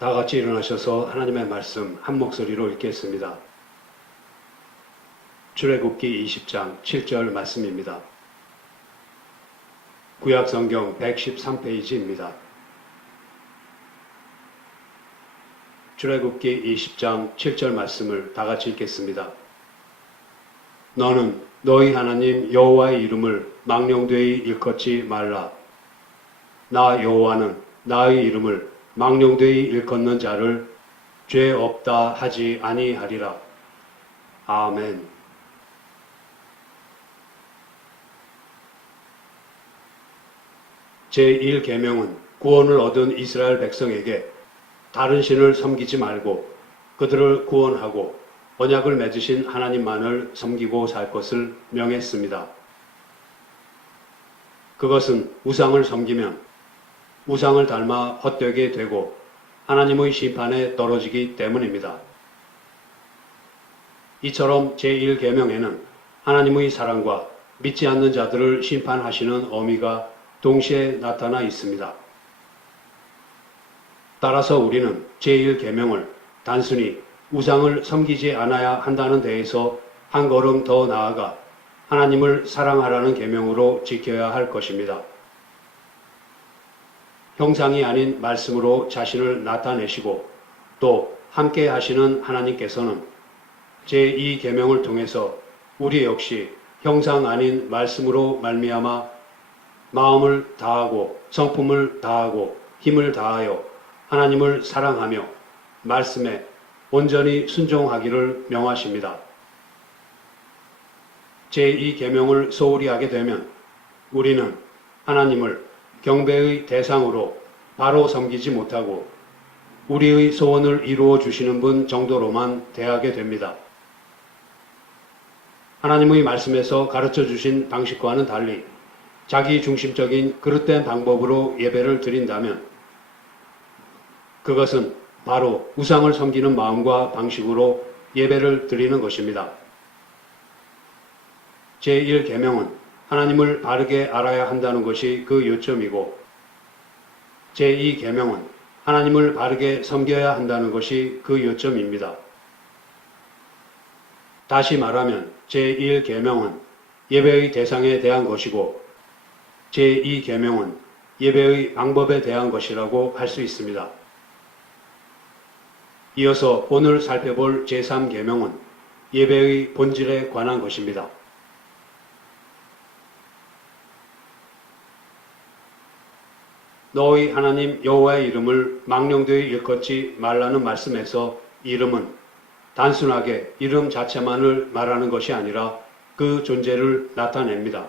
다 같이 일어나셔서 하나님의 말씀 한 목소리로 읽겠습니다. 출애굽기 20장 7절 말씀입니다. 구약성경 113페이지입니다. 출애굽기 20장 7절 말씀을 다 같이 읽겠습니다. 너는 너희 하나님 여호와의 이름을 망령되이 일컫지 말라. 나 여호와는 나의 이름을 망령되이 일컫는 자를 죄 없다 하지 아니하리라. 아멘. 제1계명은 구원을 얻은 이스라엘 백성에게 다른 신을 섬기지 말고 그들을 구원하고 언약을 맺으신 하나님만을 섬기고 살 것을 명했습니다. 그것은 우상을 섬기면 우상을 닮아 헛되게 되고 하나님의 심판에 떨어지기 때문입니다. 이처럼 제1계명에는 하나님의 사랑과 믿지 않는 자들을 심판하시는 어미가 동시에 나타나 있습니다. 따라서 우리는 제1계명을 단순히 우상을 섬기지 않아야 한다는 데에서 한 걸음 더 나아가 하나님을 사랑하라는 계명으로 지켜야 할 것입니다. 형상이 아닌 말씀으로 자신을 나타내시고 또 함께 하시는 하나님께서는 제2계명을 통해서 우리 역시 형상 아닌 말씀으로 말미암아 마음을 다하고 성품을 다하고 힘을 다하여 하나님을 사랑하며 말씀에 온전히 순종하기를 명하십니다. 제2계명을 소홀히 하게 되면 우리는 하나님을 경배의 대상으로 바로 섬기지 못하고 우리의 소원을 이루어 주시는 분 정도로만 대하게 됩니다. 하나님의 말씀에서 가르쳐 주신 방식과는 달리 자기 중심적인 그릇된 방법으로 예배를 드린다면 그것은 바로 우상을 섬기는 마음과 방식으로 예배를 드리는 것입니다. 제1계명은 하나님을 바르게 알아야 한다는 것이 그 요점이고 제2계명은 하나님을 바르게 섬겨야 한다는 것이 그 요점입니다. 다시 말하면 제1계명은 예배의 대상에 대한 것이고 제2계명은 예배의 방법에 대한 것이라고 할 수 있습니다. 이어서 오늘 살펴볼 제3계명은 예배의 본질에 관한 것입니다. 너희 하나님 여호와의 이름을 망령되이 일컫지 말라는 말씀에서 이름은 단순하게 이름 자체만을 말하는 것이 아니라 그 존재를 나타냅니다.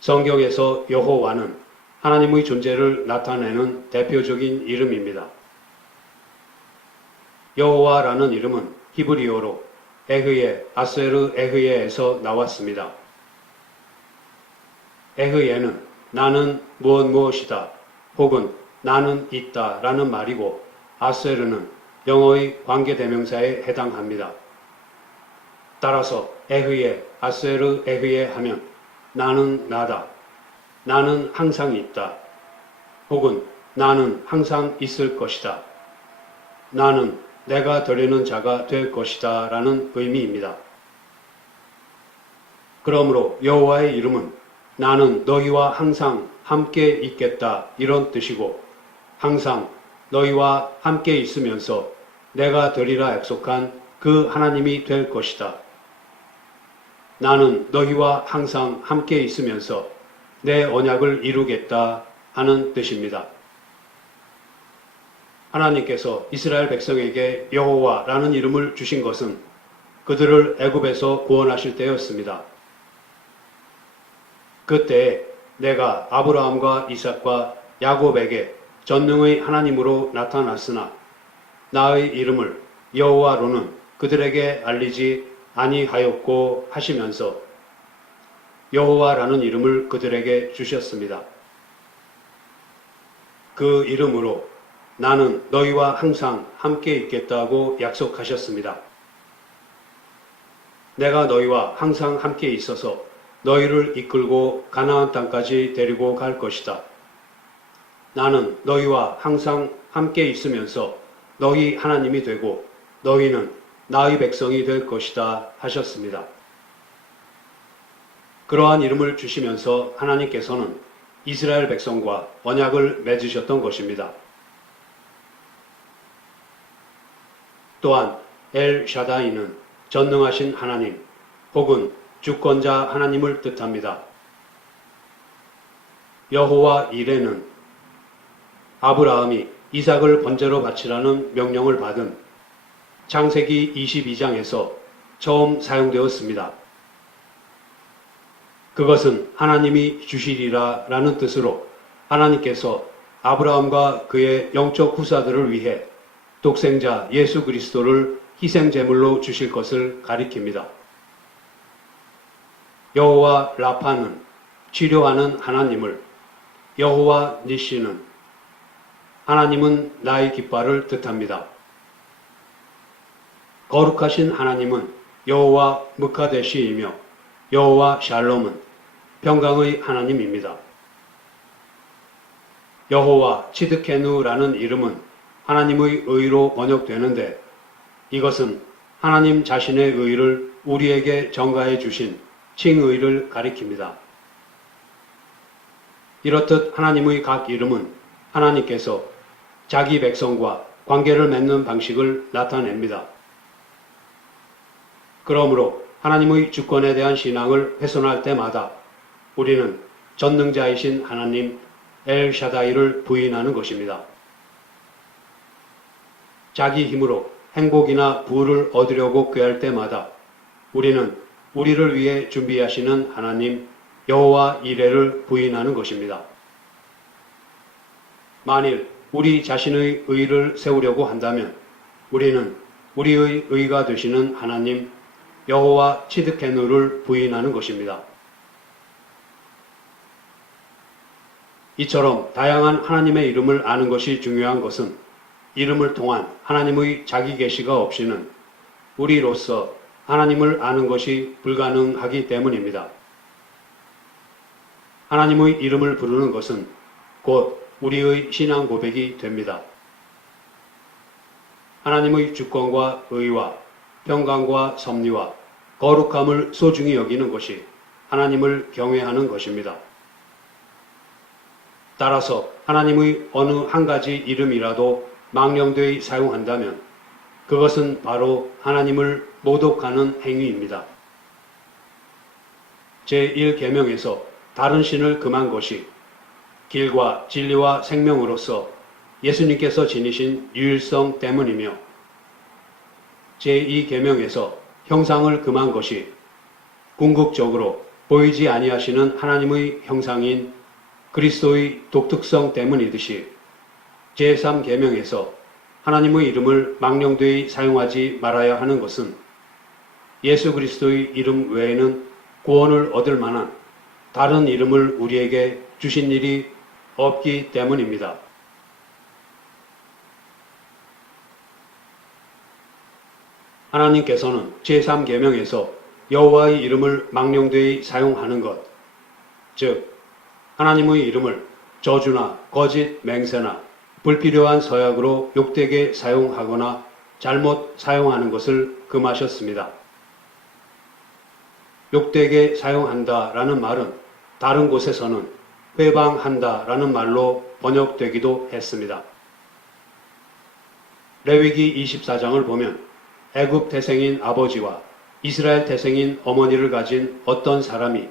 성경에서 여호와는 하나님의 존재를 나타내는 대표적인 이름입니다. 여호와라는 이름은 히브리어로 에흐예, 아세르 에흐예에서 나왔습니다. 에흐예는 나는 무엇이다 혹은 나는 있다 라는 말이고 아세르는 영어의 관계대명사에 해당합니다. 따라서 에흐예, 아세르 에흐예 하면 나는 나다, 나는 항상 있다 혹은 나는 항상 있을 것이다, 나는 내가 드리는 자가 될 것이다 라는 의미입니다. 그러므로 여호와의 이름은 나는 너희와 항상 함께 있겠다 이런 뜻이고 항상 너희와 함께 있으면서 내가 되리라 약속한 그 하나님이 될 것이다. 나는 너희와 항상 함께 있으면서 내 언약을 이루겠다 하는 뜻입니다. 하나님께서 이스라엘 백성에게 여호와라는 이름을 주신 것은 그들을 애굽에서 구원하실 때였습니다. 그때 내가 아브라함과 이삭과 야곱에게 전능의 하나님으로 나타났으나 나의 이름을 여호와로는 그들에게 알리지 아니하였고 하시면서 여호와라는 이름을 그들에게 주셨습니다. 그 이름으로 나는 너희와 항상 함께 있겠다고 약속하셨습니다. 내가 너희와 항상 함께 있어서 너희를 이끌고 가나안 땅까지 데리고 갈 것이다. 나는 너희와 항상 함께 있으면서 너희 하나님이 되고 너희는 나의 백성이 될 것이다 하셨습니다. 그러한 이름을 주시면서 하나님께서는 이스라엘 백성과 언약을 맺으셨던 것입니다. 또한 엘 샤다이는 전능하신 하나님 혹은 주권자 하나님을 뜻합니다. 여호와 이레는 아브라함이 이삭을 번제로 바치라는 명령을 받은 창세기 22장에서 처음 사용되었습니다. 그것은 하나님이 주시리라 라는 뜻으로 하나님께서 아브라함과 그의 영적 후사들을 위해 독생자 예수 그리스도를 희생 제물로 주실 것을 가리킵니다. 여호와 라파는 치료하는 하나님을, 여호와 니시는 하나님은 나의 깃발을 뜻합니다. 거룩하신 하나님은 여호와 므카데시이며 여호와 샬롬은 평강의 하나님입니다. 여호와 치드케누라는 이름은 하나님의 의로 번역되는데 이것은 하나님 자신의 의를 우리에게 전가해 주신 칭의를 가리킵니다. 이렇듯 하나님의 각 이름은 하나님께서 자기 백성과 관계를 맺는 방식을 나타냅니다. 그러므로 하나님의 주권에 대한 신앙을 훼손할 때마다 우리는 전능자이신 하나님 엘 샤다이를 부인하는 것입니다. 자기 힘으로 행복이나 부를 얻으려고 꾀할 때마다 우리는 우리를 위해 준비하시는 하나님 여호와 이레를 부인하는 것입니다. 만일 우리 자신의 의를 세우려고 한다면 우리는 우리의 의가 되시는 하나님 여호와 치드케누를 부인하는 것입니다. 이처럼 다양한 하나님의 이름을 아는 것이 중요한 것은 이름을 통한 하나님의 자기 계시가 없이는 우리로서 하나님을 아는 것이 불가능하기 때문입니다. 하나님의 이름을 부르는 것은 곧 우리의 신앙 고백이 됩니다. 하나님의 주권과 의와 평강과 섭리와 거룩함을 소중히 여기는 것이 하나님을 경외하는 것입니다. 따라서 하나님의 어느 한 가지 이름이라도 망령되이 사용한다면 그것은 바로 하나님을 모독하는 행위입니다. 제1계명에서 다른 신을 금한 것이 길과 진리와 생명으로서 예수님께서 지니신 유일성 때문이며 제2계명에서 형상을 금한 것이 궁극적으로 보이지 아니하시는 하나님의 형상인 그리스도의 독특성 때문이듯이 제3계명에서 하나님의 이름을 망령되이 사용하지 말아야 하는 것은 예수 그리스도의 이름 외에는 구원을 얻을 만한 다른 이름을 우리에게 주신 일이 없기 때문입니다. 하나님께서는 제3계명에서 여호와의 이름을 망령되이 사용하는 것, 즉 하나님의 이름을 저주나 거짓 맹세나 불필요한 서약으로 욕되게 사용하거나 잘못 사용하는 것을 금하셨습니다. 욕되게 사용한다라는 말은 다른 곳에서는 회방한다라는 말로 번역되기도 했습니다. 레위기 24장을 보면 애굽 태생인 아버지와 이스라엘 태생인 어머니를 가진 어떤 사람이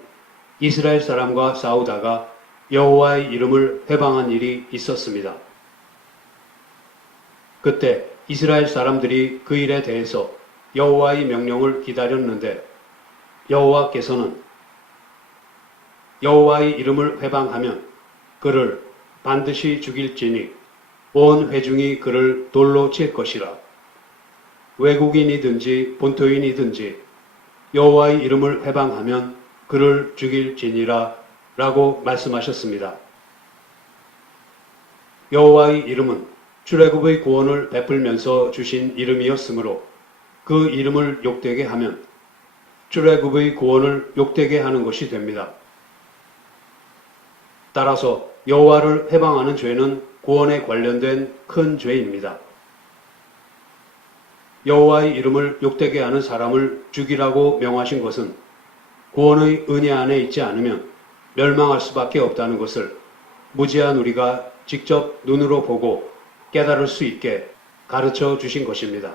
이스라엘 사람과 싸우다가 여호와의 이름을 회방한 일이 있었습니다. 그때 이스라엘 사람들이 그 일에 대해서 여호와의 명령을 기다렸는데 여호와께서는 여호와의 이름을 회방하면 그를 반드시 죽일지니 온 회중이 그를 돌로 칠 것이라. 외국인이든지 본토인이든지 여호와의 이름을 회방하면 그를 죽일지니라 라고 말씀하셨습니다. 여호와의 이름은 출애굽의 구원을 베풀면서 주신 이름이었으므로 그 이름을 욕되게 하면 출애굽의 구원을 욕되게 하는 것이 됩니다. 따라서 여호와를 회방하는 죄는 구원에 관련된 큰 죄입니다. 여호와의 이름을 욕되게 하는 사람을 죽이라고 명하신 것은 구원의 은혜 안에 있지 않으면 멸망할 수밖에 없다는 것을 무지한 우리가 직접 눈으로 보고 깨달을 수 있게 가르쳐 주신 것입니다.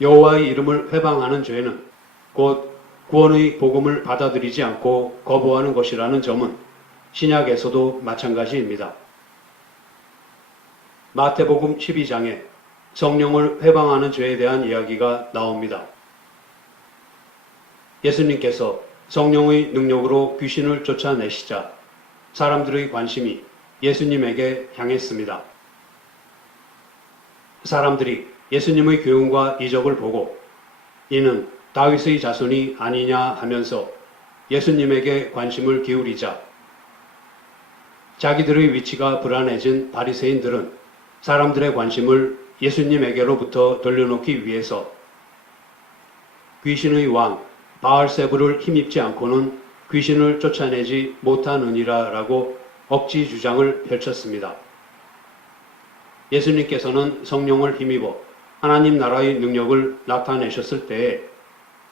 여호와의 이름을 회방하는 죄는 곧 구원의 복음을 받아들이지 않고 거부하는 것이라는 점은 신약에서도 마찬가지입니다. 마태복음 12장에 성령을 회방하는 죄에 대한 이야기가 나옵니다. 예수님께서 성령의 능력으로 귀신을 쫓아내시자 사람들의 관심이 예수님에게 향했습니다. 사람들이 예수님의 교훈과 이적을 보고 이는 다윗의 자손이 아니냐 하면서 예수님에게 관심을 기울이자 자기들의 위치가 불안해진 바리새인들은 사람들의 관심을 예수님에게로부터 돌려놓기 위해서 귀신의 왕 바알세불을 힘입지 않고는 귀신을 쫓아내지 못하느니라 라고 억지 주장을 펼쳤습니다. 예수님께서는 성령을 힘입어 하나님 나라의 능력을 나타내셨을 때에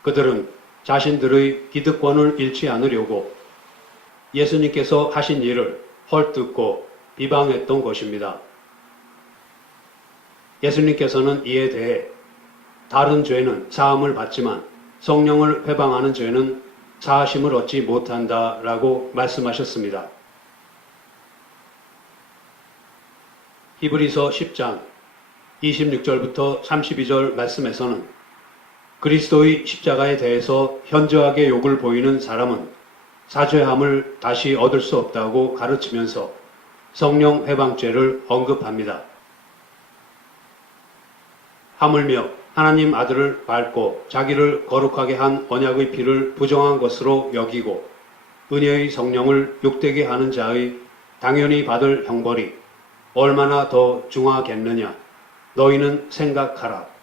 그들은 자신들의 기득권을 잃지 않으려고 예수님께서 하신 일을 헐뜯고 비방했던 것입니다. 예수님께서는 이에 대해 다른 죄는 사함을 받지만 성령을 회방하는 죄는 사하심을 얻지 못한다 라고 말씀하셨습니다. 히브리서 10장 26절부터 32절 말씀에서는 그리스도의 십자가에 대해서 현저하게 욕을 보이는 사람은 사죄함을 다시 얻을 수 없다고 가르치면서 성령 회방죄를 언급합니다. 하물며 하나님 아들을 밟고 자기를 거룩하게 한 언약의 피를 부정한 것으로 여기고 은혜의 성령을 욕되게 하는 자의 당연히 받을 형벌이 얼마나 더 중하겠느냐 너희는 생각하라.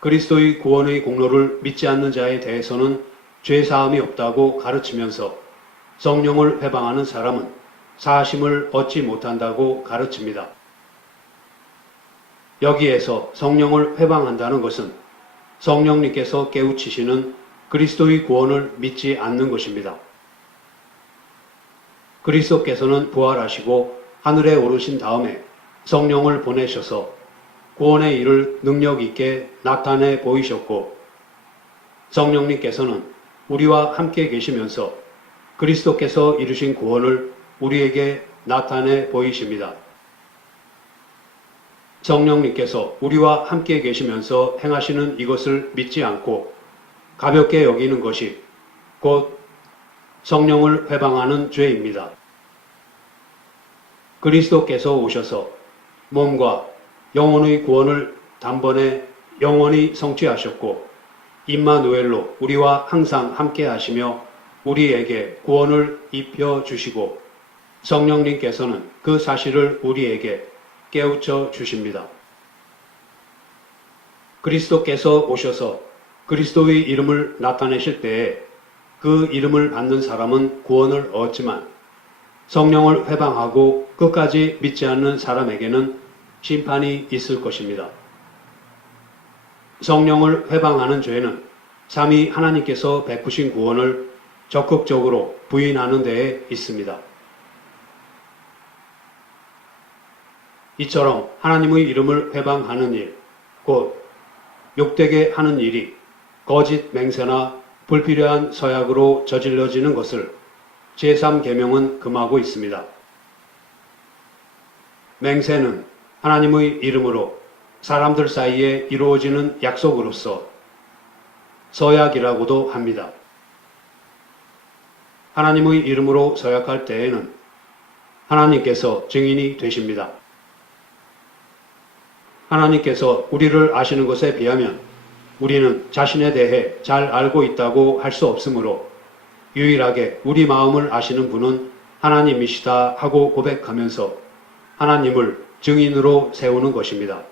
그리스도의 구원의 공로를 믿지 않는 자에 대해서는 죄사함이 없다고 가르치면서 성령을 회방하는 사람은 사하심을 얻지 못한다고 가르칩니다. 여기에서 성령을 회방한다는 것은 성령님께서 깨우치시는 그리스도의 구원을 믿지 않는 것입니다. 그리스도께서는 부활하시고 하늘에 오르신 다음에 성령을 보내셔서 구원의 일을 능력 있게 나타내 보이셨고 성령님께서는 우리와 함께 계시면서 그리스도께서 이루신 구원을 우리에게 나타내 보이십니다. 성령님께서 우리와 함께 계시면서 행하시는 이것을 믿지 않고 가볍게 여기는 것이 곧 성령을 회방하는 죄입니다. 그리스도께서 오셔서 몸과 영혼의 구원을 단번에 영원히 성취하셨고 임마누엘로 우리와 항상 함께 하시며 우리에게 구원을 입혀 주시고 성령님께서는 그 사실을 우리에게 깨우쳐 주십니다. 그리스도께서 오셔서 그리스도의 이름을 나타내실 때에 그 이름을 받는 사람은 구원을 얻지만 성령을 회방하고 끝까지 믿지 않는 사람에게는 심판이 있을 것입니다. 성령을 회방하는 죄는 삼위 하나님께서 베푸신 구원을 적극적으로 부인하는 데에 있습니다. 이처럼 하나님의 이름을 회방하는 일, 곧 욕되게 하는 일이 거짓 맹세나 불필요한 서약으로 저질러지는 것을 제3계명은 금하고 있습니다. 맹세는 하나님의 이름으로 사람들 사이에 이루어지는 약속으로서 서약이라고도 합니다. 하나님의 이름으로 서약할 때에는 하나님께서 증인이 되십니다. 하나님께서 우리를 아시는 것에 비하면 우리는 자신에 대해 잘 알고 있다고 할 수 없으므로 유일하게 우리 마음을 아시는 분은 하나님이시다 하고 고백하면서 하나님을 증인으로 세우는 것입니다.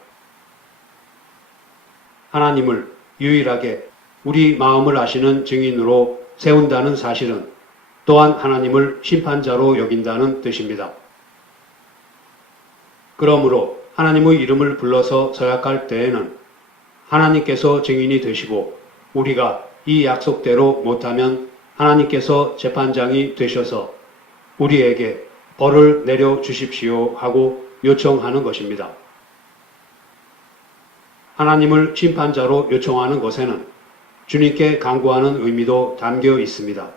하나님을 유일하게 우리 마음을 아시는 증인으로 세운다는 사실은 또한 하나님을 심판자로 여긴다는 뜻입니다. 그러므로 하나님의 이름을 불러서 서약할 때에는 하나님께서 증인이 되시고 우리가 이 약속대로 못하면 하나님께서 재판장이 되셔서 우리에게 벌을 내려 주십시오 하고 요청하는 것입니다. 하나님을 심판자로 요청하는 것에는 주님께 간구하는 의미도 담겨 있습니다.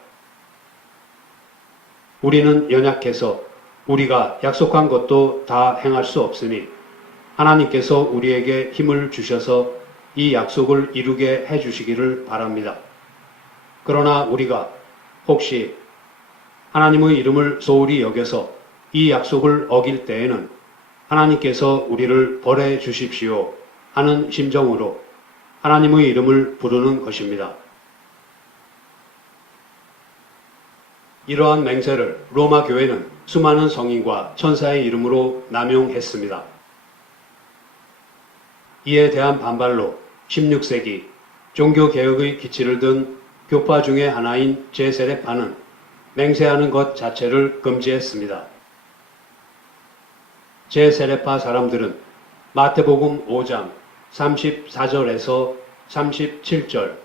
우리는 연약해서 우리가 약속한 것도 다 행할 수 없으니 하나님께서 우리에게 힘을 주셔서 이 약속을 이루게 해주시기를 바랍니다. 그러나 우리가 혹시 하나님의 이름을 소홀히 여겨서 이 약속을 어길 때에는 하나님께서 우리를 벌해 주십시오 하는 심정으로 하나님의 이름을 부르는 것입니다. 이러한 맹세를 로마 교회는 수많은 성인과 천사의 이름으로 남용했습니다. 이에 대한 반발로 16세기 종교개혁의 기치를 든 교파 중의 하나인 제세례파는 맹세하는 것 자체를 금지했습니다. 제세례파 사람들은 마태복음 5장 34절에서 37절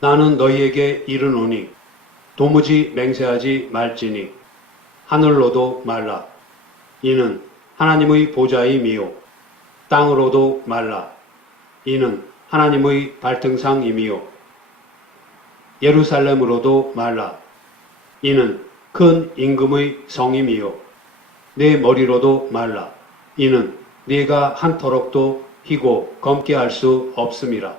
나는 너희에게 이르노니 도무지 맹세하지 말지니 하늘로도 말라. 이는 하나님의 보좌임이요 땅으로도 말라. 이는 하나님의 발등상임이요 예루살렘으로도 말라. 이는 큰 임금의 성임이요 내 머리로도 말라. 이는 네가 한터럭도 희고 검게 할 수 없음이라.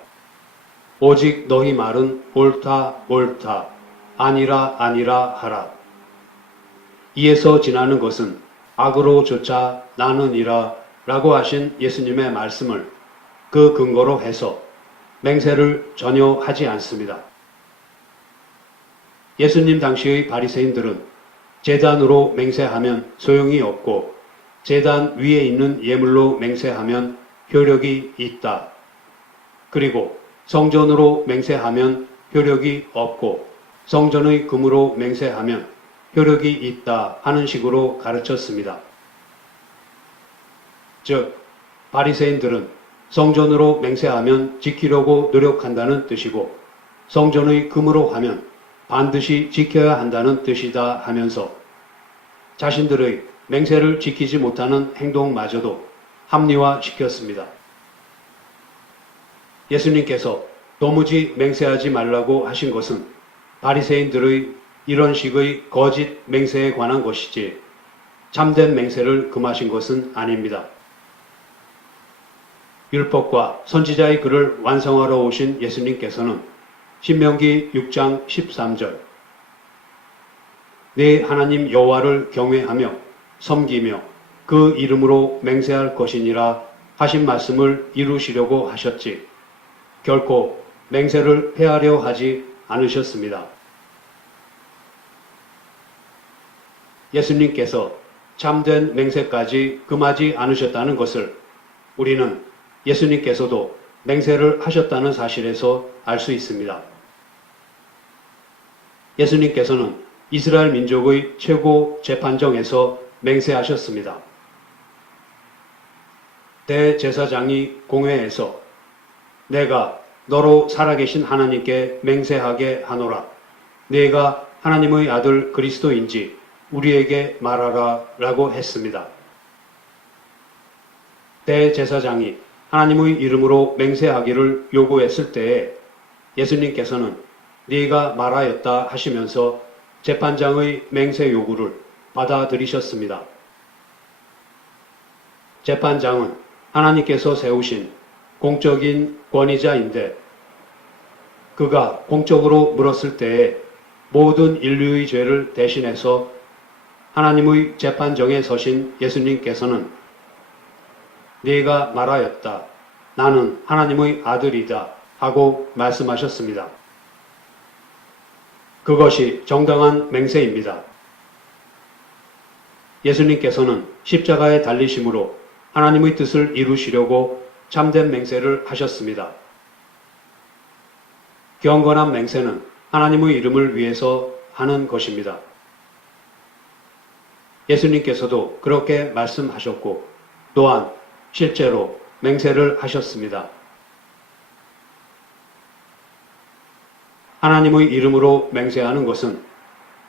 오직 너희 말은 옳다 옳다 아니라 아니라 하라. 이에서 지나는 것은 악으로조차 나느니라 라고 하신 예수님의 말씀을 그 근거로 해서 맹세를 전혀 하지 않습니다. 예수님 당시의 바리새인들은 제단으로 맹세하면 소용이 없고 제단 위에 있는 예물로 맹세하면 효력이 있다. 그리고 성전으로 맹세하면 효력이 없고 성전의 금으로 맹세하면 효력이 있다 하는 식으로 가르쳤습니다. 즉 바리새인들은 성전으로 맹세하면 지키려고 노력한다는 뜻이고 성전의 금으로 하면 반드시 지켜야 한다는 뜻이다 하면서 자신들의 맹세를 지키지 못하는 행동마저도 합리화시켰습니다. 예수님께서 도무지 맹세하지 말라고 하신 것은 바리새인들의 이런 식의 거짓 맹세에 관한 것이지 참된 맹세를 금하신 것은 아닙니다. 율법과 선지자의 글을 완성하러 오신 예수님께서는 신명기 6장 13절 내 하나님 여호와를 경외하며 섬기며 그 이름으로 맹세할 것이니라 하신 말씀을 이루시려고 하셨지 결코 맹세를 폐하려 하지 않으셨습니다. 예수님께서 참된 맹세까지 금하지 않으셨다는 것을 우리는 예수님께서도 맹세를 하셨다는 사실에서 알 수 있습니다. 예수님께서는 이스라엘 민족의 최고 재판정에서 맹세하셨습니다. 대제사장이 공회에서 내가 너로 살아계신 하나님께 맹세하게 하노라. 네가 하나님의 아들 그리스도인지 우리에게 말하라 라고 했습니다. 대제사장이 하나님의 이름으로 맹세하기를 요구했을 때에 예수님께서는 네가 말하였다 하시면서 재판장의 맹세 요구를 받아들이셨습니다. 재판장은 하나님께서 세우신 공적인 권위자인데 그가 공적으로 물었을 때에 모든 인류의 죄를 대신해서 하나님의 재판정에 서신 예수님께서는 네가 말하였다. 나는 하나님의 아들이다. 하고 말씀하셨습니다. 그것이 정당한 맹세입니다. 예수님께서는 십자가에 달리심으로 하나님의 뜻을 이루시려고 참된 맹세를 하셨습니다. 경건한 맹세는 하나님의 이름을 위해서 하는 것입니다. 예수님께서도 그렇게 말씀하셨고 또한 실제로 맹세를 하셨습니다. 하나님의 이름으로 맹세하는 것은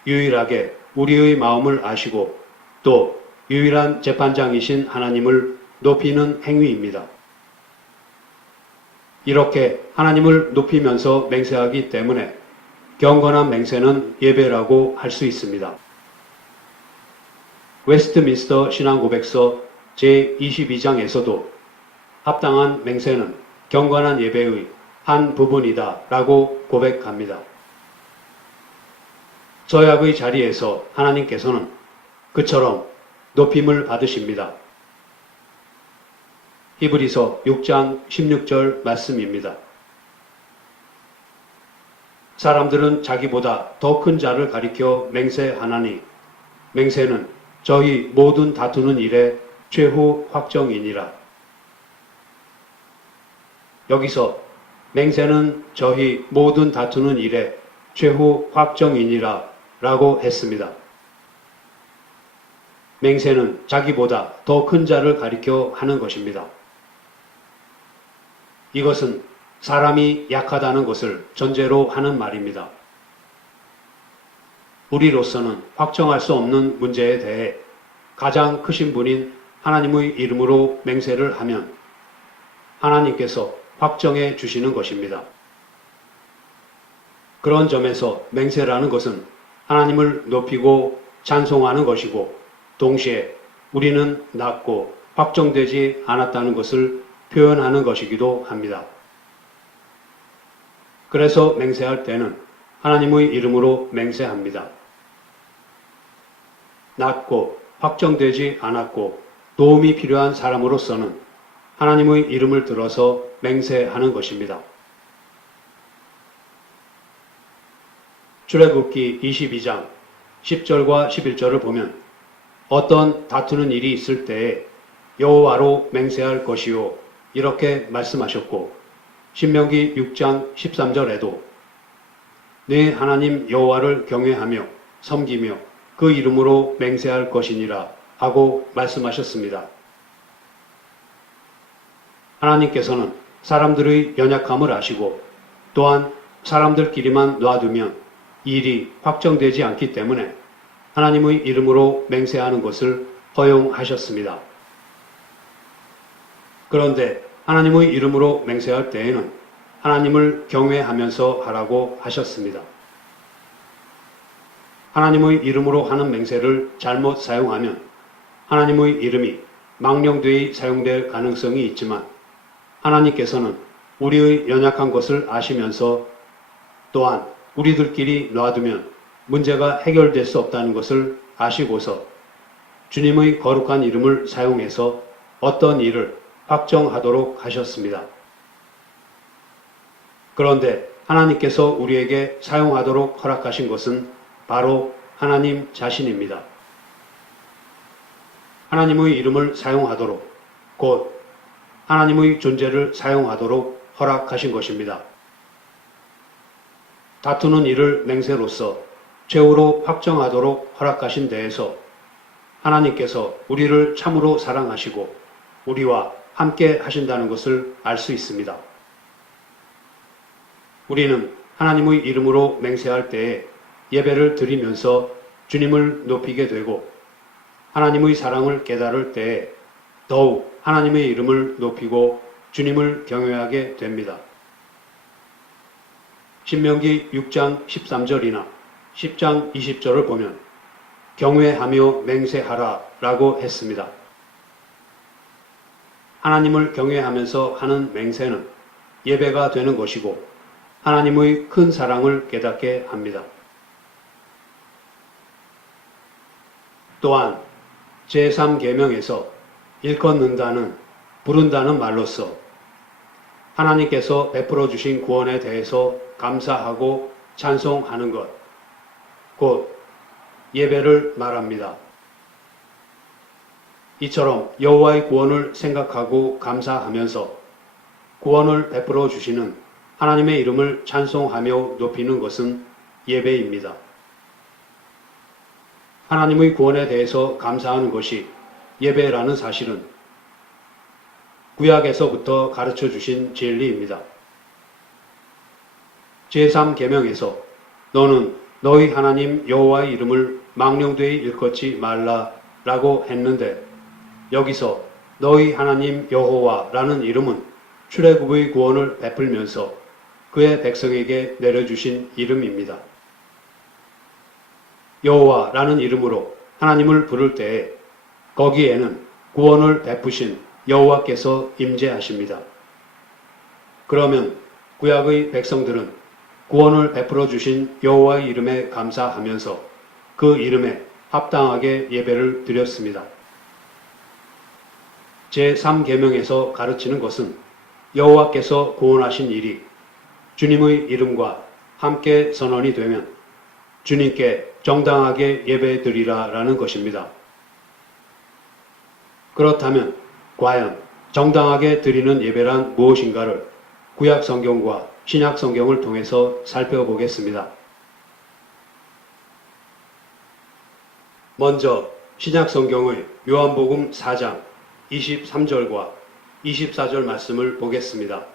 유일하게 우리의 마음을 아시고 또 유일한 재판장이신 하나님을 높이는 행위입니다. 이렇게 하나님을 높이면서 맹세하기 때문에 경건한 맹세는 예배라고 할 수 있습니다. 웨스트민스터 신앙고백서 제22장에서도 합당한 맹세는 경건한 예배의 한 부분이다 라고 고백합니다. 서약의 자리에서 하나님께서는 그처럼 높임을 받으십니다. 히브리서 6장 16절 말씀입니다. 사람들은 자기보다 더 큰 자를 가리켜 맹세하나니 맹세는 저희 모든 다투는 일의 최후 확정이니라. 여기서 맹세는 저희 모든 다투는 일의 최후 확정이니라 라고 했습니다. 맹세는 자기보다 더 큰 자를 가리켜 하는 것입니다. 이것은 사람이 약하다는 것을 전제로 하는 말입니다. 우리로서는 확정할 수 없는 문제에 대해 가장 크신 분인 하나님의 이름으로 맹세를 하면 하나님께서 확정해 주시는 것입니다. 그런 점에서 맹세라는 것은 하나님을 높이고 찬송하는 것이고 동시에 우리는 낮고 확정되지 않았다는 것을 표현하는 것이기도 합니다. 그래서 맹세할 때는 하나님의 이름으로 맹세합니다. 낮고 확정되지 않았고 도움이 필요한 사람으로서는 하나님의 이름을 들어서 맹세하는 것입니다. 출애굽기 22장 10절과 11절을 보면 어떤 다투는 일이 있을 때에 여호와로 맹세할 것이요 이렇게 말씀하셨고 신명기 6장 13절에도 내 하나님 여호와를 경외하며 섬기며 그 이름으로 맹세할 것이니라 하고 말씀하셨습니다. 하나님께서는 사람들의 연약함을 아시고 또한 사람들끼리만 놔두면 일이 확정되지 않기 때문에 하나님의 이름으로 맹세하는 것을 허용하셨습니다. 그런데 하나님의 이름으로 맹세할 때에는 하나님을 경외하면서 하라고 하셨습니다. 하나님의 이름으로 하는 맹세를 잘못 사용하면 하나님의 이름이 망령되이 사용될 가능성이 있지만 하나님께서는 우리의 연약한 것을 아시면서 또한 우리들끼리 놔두면 문제가 해결될 수 없다는 것을 아시고서 주님의 거룩한 이름을 사용해서 어떤 일을 확정하도록 하셨습니다. 그런데 하나님께서 우리에게 사용하도록 허락하신 것은 바로 하나님 자신입니다. 하나님의 이름을 사용하도록 곧 하나님의 존재를 사용하도록 허락하신 것입니다. 다투는 일을 맹세로서 최후로 확정하도록 허락하신 데에서 하나님께서 우리를 참으로 사랑하시고 우리와 함께 하신다는 것을 알 수 있습니다. 우리는 하나님의 이름으로 맹세할 때에 예배를 드리면서 주님을 높이게 되고 하나님의 사랑을 깨달을 때에 더욱 하나님의 이름을 높이고 주님을 경외하게 됩니다. 신명기 6장 13절이나 10장 20절을 보면 경외하며 맹세하라 라고 했습니다. 하나님을 경외하면서 하는 맹세는 예배가 되는 것이고 하나님의 큰 사랑을 깨닫게 합니다. 또한 제3계명에서 일컫는다는 부른다는 말로써 하나님께서 베풀어 주신 구원에 대해서 감사하고 찬송하는 것, 곧 예배를 말합니다. 이처럼 여호와의 구원을 생각하고 감사하면서 구원을 베풀어 주시는 하나님의 이름을 찬송하며 높이는 것은 예배입니다. 하나님의 구원에 대해서 감사하는 것이 예배라는 사실은 구약에서부터 가르쳐 주신 진리입니다. 제3계명에서 너는 너희 하나님 여호와의 이름을 망령되이 일컫지 말라라고 했는데 여기서 너희 하나님 여호와라는 이름은 출애굽의 구원을 베풀면서 그의 백성에게 내려주신 이름입니다. 여호와라는 이름으로 하나님을 부를 때에 거기에는 구원을 베푸신 여호와께서 임재하십니다. 그러면 구약의 백성들은 구원을 베풀어 주신 여호와의 이름에 감사하면서 그 이름에 합당하게 예배를 드렸습니다. 제3계명에서 가르치는 것은 여호와께서 구원하신 일이 주님의 이름과 함께 선언이 되면 주님께 정당하게 예배드리라라는 것입니다. 그렇다면 과연 정당하게 드리는 예배란 무엇인가를 구약 성경과 신약 성경을 통해서 살펴보겠습니다. 먼저 신약 성경의 요한복음 4장 23절과 24절 말씀을 보겠습니다.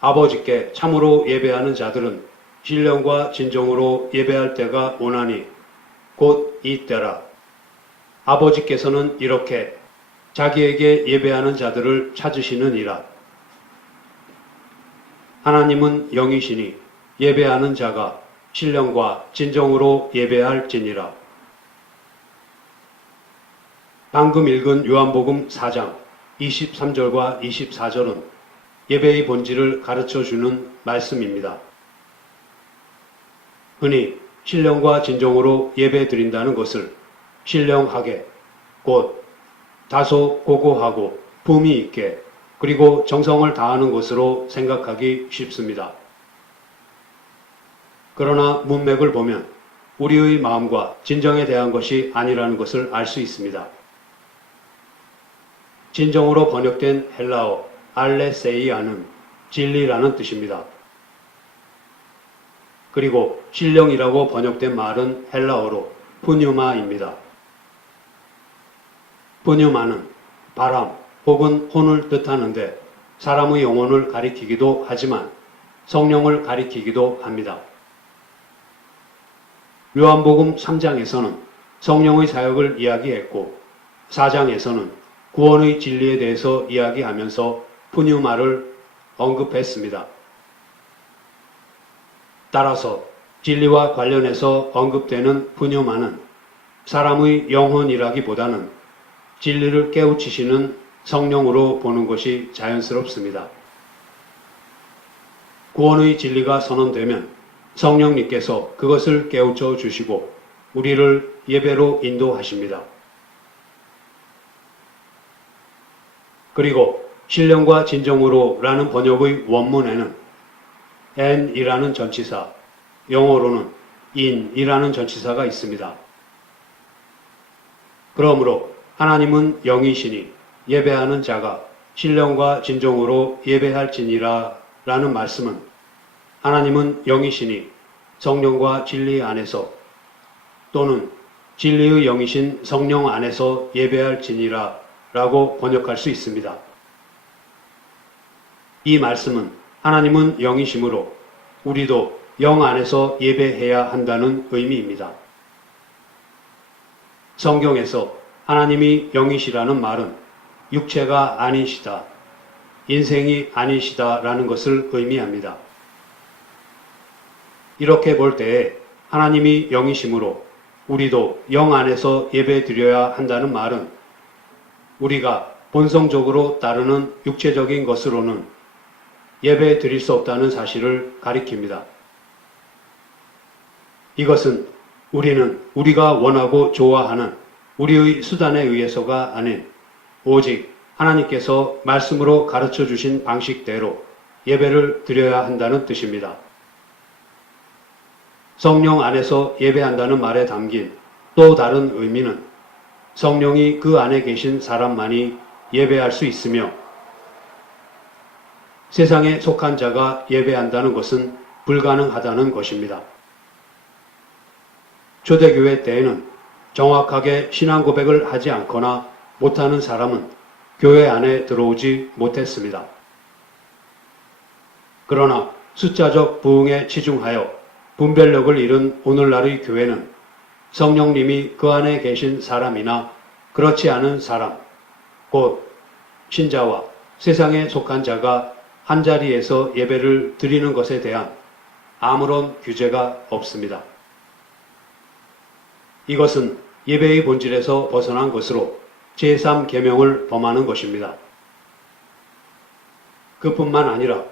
아버지께 참으로 예배하는 자들은 신령과 진정으로 예배할 때가 오나니 곧 이 때라. 아버지께서는 이렇게 자기에게 예배하는 자들을 찾으시느니라. 하나님은 영이시니 예배하는 자가 신령과 진정으로 예배할지니라. 방금 읽은 요한복음 4장 23절과 24절은 예배의 본질을 가르쳐주는 말씀입니다. 흔히 신령과 진정으로 예배 드린다는 것을 신령하게, 곧 다소 고고하고 품위 있게, 그리고 정성을 다하는 것으로 생각하기 쉽습니다. 그러나 문맥을 보면 우리의 마음과 진정에 대한 것이 아니라는 것을 알 수 있습니다. 진정으로 번역된 헬라어 알레세이아는 진리라는 뜻입니다. 그리고 신령이라고 번역된 말은 헬라어로 푸뉴마입니다. 푸뉴마는 바람 혹은 혼을 뜻하는데 사람의 영혼을 가리키기도 하지만 성령을 가리키기도 합니다. 요한복음 3장에서는 성령의 사역을 이야기했고 4장에서는 구원의 진리에 대해서 이야기하면서 푸뉴마를 언급했습니다. 따라서 진리와 관련해서 언급되는 푸뉴마는 사람의 영혼이라기보다는 진리를 깨우치시는 성령으로 보는 것이 자연스럽습니다. 구원의 진리가 선언되면 성령님께서 그것을 깨우쳐 주시고 우리를 예배로 인도하십니다. 그리고 신령과 진정으로 라는 번역의 원문에는 and이라는 전치사, 영어로는 in이라는 전치사가 있습니다. 그러므로 하나님은 영이시니 예배하는 자가 신령과 진정으로 예배할지니라 라는 말씀은 하나님은 영이시니 성령과 진리 안에서 또는 진리의 영이신 성령 안에서 예배할지니라 라고 번역할 수 있습니다. 이 말씀은 하나님은 영이시므로 우리도 영 안에서 예배해야 한다는 의미입니다. 성경에서 하나님이 영이시라는 말은 육체가 아니시다, 인생이 아니시다라는 것을 의미합니다. 이렇게 볼 때에 하나님이 영이시므로 우리도 영 안에서 예배 드려야 한다는 말은 우리가 본성적으로 따르는 육체적인 것으로는 예배 드릴 수 없다는 사실을 가리킵니다. 이것은 우리는 우리가 원하고 좋아하는 우리의 수단에 의해서가 아닌 오직 하나님께서 말씀으로 가르쳐 주신 방식대로 예배를 드려야 한다는 뜻입니다. 성령 안에서 예배한다는 말에 담긴 또 다른 의미는 성령이 그 안에 계신 사람만이 예배할 수 있으며 세상에 속한 자가 예배한다는 것은 불가능하다는 것입니다. 초대교회 때에는 정확하게 신앙 고백을 하지 않거나 못하는 사람은 교회 안에 들어오지 못했습니다. 그러나 숫자적 부흥에 치중하여 분별력을 잃은 오늘날의 교회는 성령님이 그 안에 계신 사람이나 그렇지 않은 사람, 곧 신자와 세상에 속한 자가 한자리에서 예배를 드리는 것에 대한 아무런 규제가 없습니다. 이것은 예배의 본질에서 벗어난 것으로 제3계명을 범하는 것입니다. 그뿐만 아니라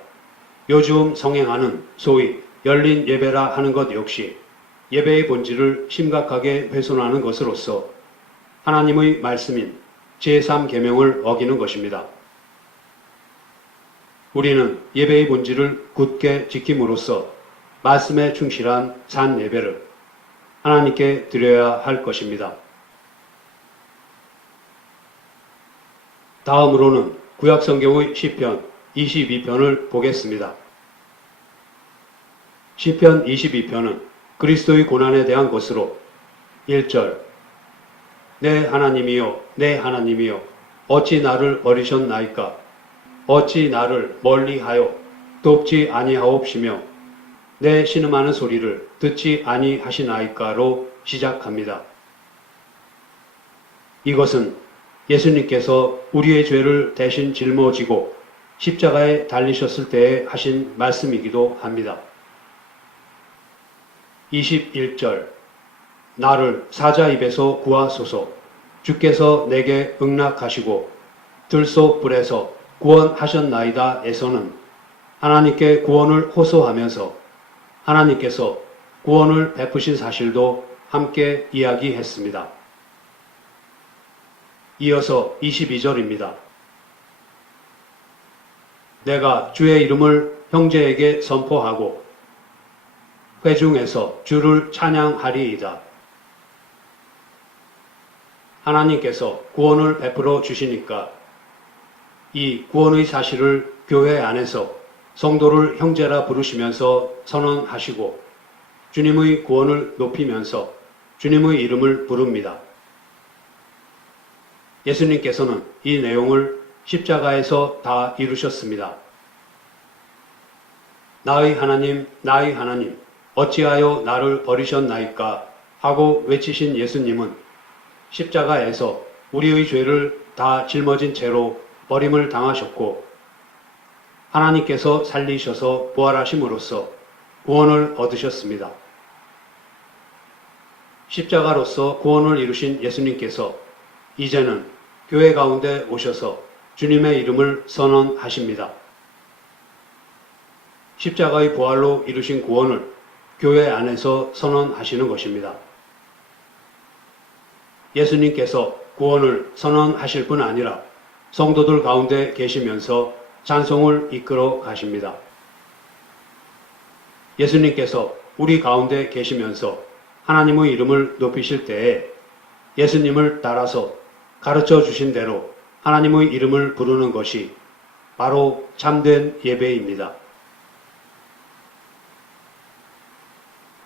요즘 성행하는 소위 열린 예배라 하는 것 역시 예배의 본질을 심각하게 훼손하는 것으로서 하나님의 말씀인 제3계명을 어기는 것입니다. 우리는 예배의 본질을 굳게 지킴으로써 말씀에 충실한 산 예배를 하나님께 드려야 할 것입니다. 다음으로는 구약성경의 시편 22편을 보겠습니다. 시편 22편은 그리스도의 고난에 대한 것으로 1절 내 하나님이여 내 하나님이여 어찌 나를 버리셨나이까 어찌 나를 멀리하여 돕지 아니하옵시며 내 신음하는 소리를 듣지 아니하시나이까로 시작합니다. 이것은 예수님께서 우리의 죄를 대신 짊어지고 십자가에 달리셨을 때에 하신 말씀이기도 합니다. 21절 나를 사자 입에서 구하소서 주께서 내게 응낙하시고 들소 뿔에서 구원하셨나이다 에서는 하나님께 구원을 호소하면서 하나님께서 구원을 베푸신 사실도 함께 이야기했습니다. 이어서 22절입니다. 내가 주의 이름을 형제에게 선포하고 회중에서 주를 찬양하리이다. 하나님께서 구원을 베풀어 주시니까 이 구원의 사실을 교회 안에서 성도를 형제라 부르시면서 선언하시고 주님의 구원을 높이면서 주님의 이름을 부릅니다. 예수님께서는 이 내용을 십자가에서 다 이루셨습니다. 나의 하나님, 나의 하나님, 어찌하여 나를 버리셨나이까 하고 외치신 예수님은 십자가에서 우리의 죄를 다 짊어진 채로 버림을 당하셨고 하나님께서 살리셔서 부활하심으로써 구원을 얻으셨습니다. 십자가로서 구원을 이루신 예수님께서 이제는 교회 가운데 오셔서 주님의 이름을 선언하십니다. 십자가의 부활로 이루신 구원을 교회 안에서 선언하시는 것입니다. 예수님께서 구원을 선언하실 뿐 아니라 성도들 가운데 계시면서 찬송을 이끌어 가십니다. 예수님께서 우리 가운데 계시면서 하나님의 이름을 높이실 때에 예수님을 따라서 가르쳐 주신 대로 하나님의 이름을 부르는 것이 바로 참된 예배입니다.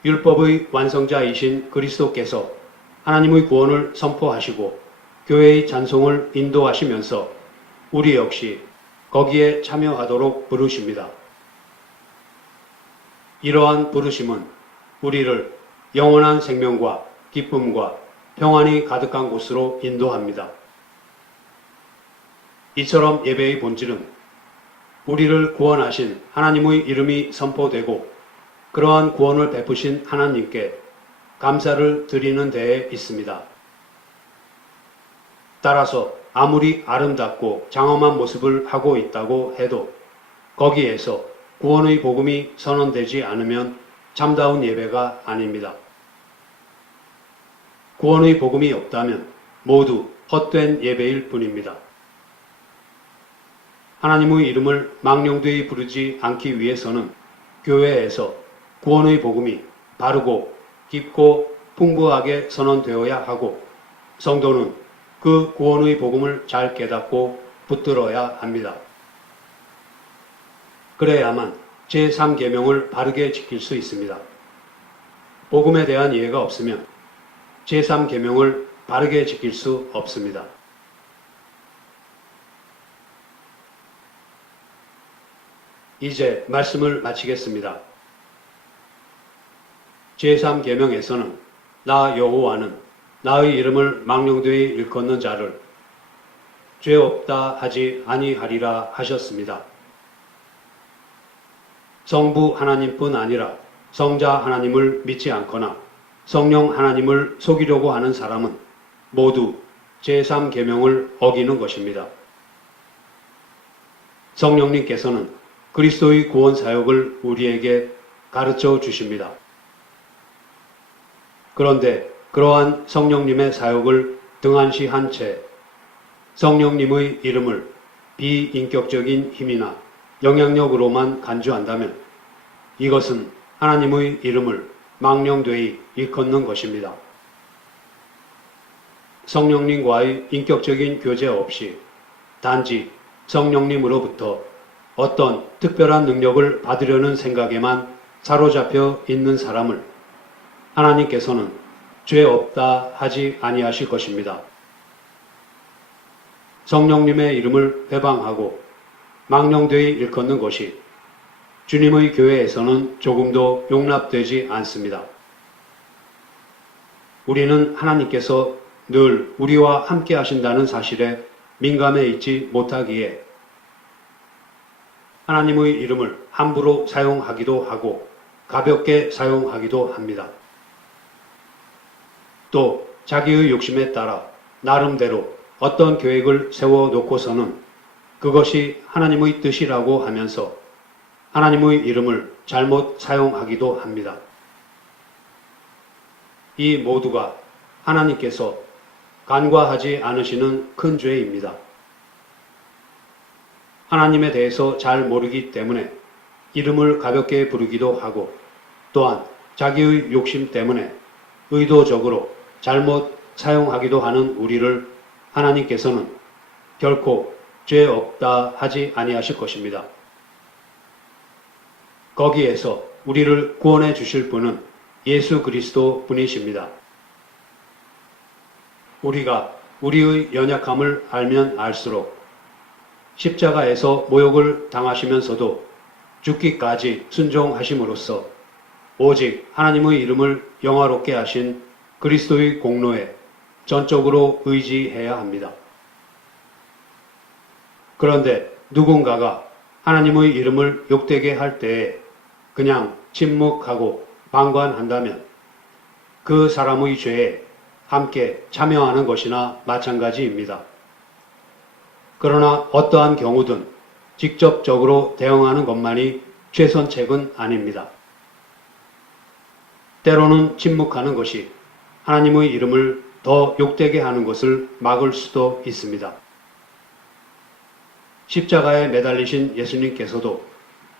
율법의 완성자이신 그리스도께서 하나님의 구원을 선포하시고 교회의 찬송을 인도하시면서 우리 역시 거기에 참여하도록 부르십니다. 이러한 부르심은 우리를 영원한 생명과 기쁨과 평안이 가득한 곳으로 인도합니다. 이처럼 예배의 본질은 우리를 구원하신 하나님의 이름이 선포되고 그러한 구원을 베푸신 하나님께 감사를 드리는 데에 있습니다. 따라서 아무리 아름답고 장엄한 모습을 하고 있다고 해도 거기에서 구원의 복음이 선언되지 않으면 참다운 예배가 아닙니다. 구원의 복음이 없다면 모두 헛된 예배일 뿐입니다. 하나님의 이름을 망령되이 부르지 않기 위해서는 교회에서 구원의 복음이 바르고 깊고 풍부하게 선언되어야 하고 성도는 그 구원의 복음을 잘 깨닫고 붙들어야 합니다. 그래야만 제3계명을 바르게 지킬 수 있습니다. 복음에 대한 이해가 없으면 제3계명을 바르게 지킬 수 없습니다. 이제 말씀을 마치겠습니다. 제3계명에서는 나 여호와는 나의 이름을 망령되이 일컫는 자를 죄 없다 하지 아니하리라 하셨습니다. 성부 하나님뿐 아니라 성자 하나님을 믿지 않거나 성령 하나님을 속이려고 하는 사람은 모두 제3계명을 어기는 것입니다. 성령님께서는 그리스도의 구원 사역을 우리에게 가르쳐 주십니다. 그런데 그러한 성령님의 사역을 등한시한 채 성령님의 이름을 비인격적인 힘이나 영향력으로만 간주한다면 이것은 하나님의 이름을 망령되이 일컫는 것입니다. 성령님과의 인격적인 교제 없이 단지 성령님으로부터 어떤 특별한 능력을 받으려는 생각에만 사로잡혀 있는 사람을 하나님께서는 죄 없다 하지 아니하실 것입니다. 성령님의 이름을 회방하고 망령되이 일컫는 것이 주님의 교회에서는 조금도 용납되지 않습니다. 우리는 하나님께서 늘 우리와 함께 하신다는 사실에 민감해 있지 못하기에 하나님의 이름을 함부로 사용하기도 하고 가볍게 사용하기도 합니다. 또 자기의 욕심에 따라 나름대로 어떤 계획을 세워놓고서는 그것이 하나님의 뜻이라고 하면서 하나님의 이름을 잘못 사용하기도 합니다. 이 모두가 하나님께서 간과하지 않으시는 큰 죄입니다. 하나님에 대해서 잘 모르기 때문에 이름을 가볍게 부르기도 하고 또한 자기의 욕심 때문에 의도적으로 잘못 사용하기도 하는 우리를 하나님께서는 결코 죄 없다 하지 아니하실 것입니다. 거기에서 우리를 구원해 주실 분은 예수 그리스도 분이십니다. 우리가 우리의 연약함을 알면 알수록 십자가에서 모욕을 당하시면서도 죽기까지 순종하심으로써 오직 하나님의 이름을 영화롭게 하신 그리스도의 공로에 전적으로 의지해야 합니다. 그런데 누군가가 하나님의 이름을 욕되게 할 때에 그냥 침묵하고 방관한다면 그 사람의 죄에 함께 참여하는 것이나 마찬가지입니다. 그러나 어떠한 경우든 직접적으로 대응하는 것만이 최선책은 아닙니다. 때로는 침묵하는 것이 하나님의 이름을 더 욕되게 하는 것을 막을 수도 있습니다. 십자가에 매달리신 예수님께서도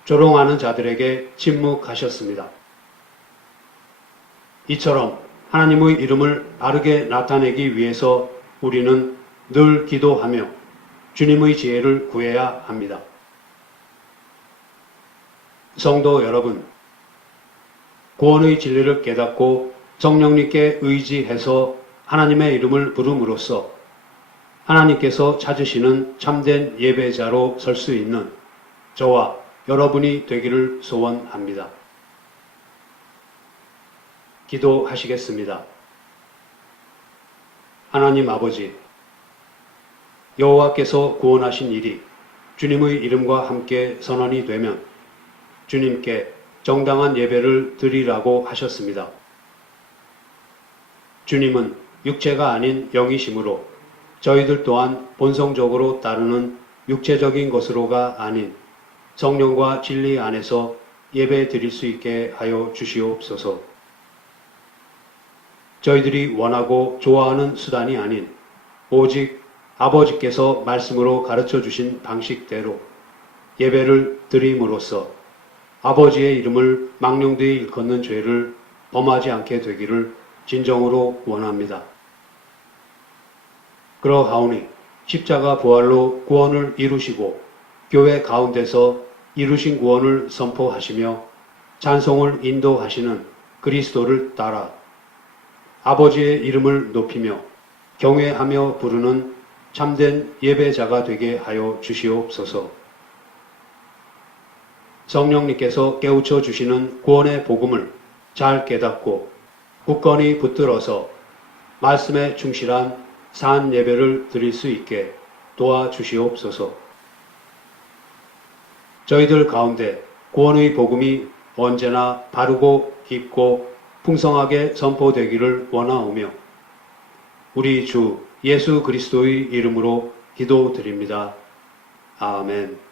조롱하는 자들에게 침묵하셨습니다. 이처럼 하나님의 이름을 바르게 나타내기 위해서 우리는 늘 기도하며 주님의 지혜를 구해야 합니다. 성도 여러분, 구원의 진리를 깨닫고 성령님께 의지해서 하나님의 이름을 부름으로써 하나님께서 찾으시는 참된 예배자로 설 수 있는 저와 여러분이 되기를 소원합니다. 기도하시겠습니다. 하나님 아버지, 여호와께서 구원하신 일이 주님의 이름과 함께 선언이 되면 주님께 정당한 예배를 드리라고 하셨습니다. 주님은 육체가 아닌 영이시므로 저희들 또한 본성적으로 따르는 육체적인 것으로가 아닌 성령과 진리 안에서 예배 드릴 수 있게 하여 주시옵소서. 저희들이 원하고 좋아하는 수단이 아닌 오직 아버지께서 말씀으로 가르쳐 주신 방식대로 예배를 드림으로써 아버지의 이름을 망령되이 일컫는 죄를 범하지 않게 되기를 진정으로 원합니다. 그러하오니 십자가 부활로 구원을 이루시고 교회 가운데서 이루신 구원을 선포하시며 찬송을 인도하시는 그리스도를 따라 아버지의 이름을 높이며 경외하며 부르는 참된 예배자가 되게 하여 주시옵소서. 성령님께서 깨우쳐 주시는 구원의 복음을 잘 깨닫고 굳건히 붙들어서 말씀에 충실한 산 예배를 드릴 수 있게 도와주시옵소서. 저희들 가운데 구원의 복음이 언제나 바르고 깊고 풍성하게 선포되기를 원하오며 우리 주 예수 그리스도의 이름으로 기도드립니다. 아멘.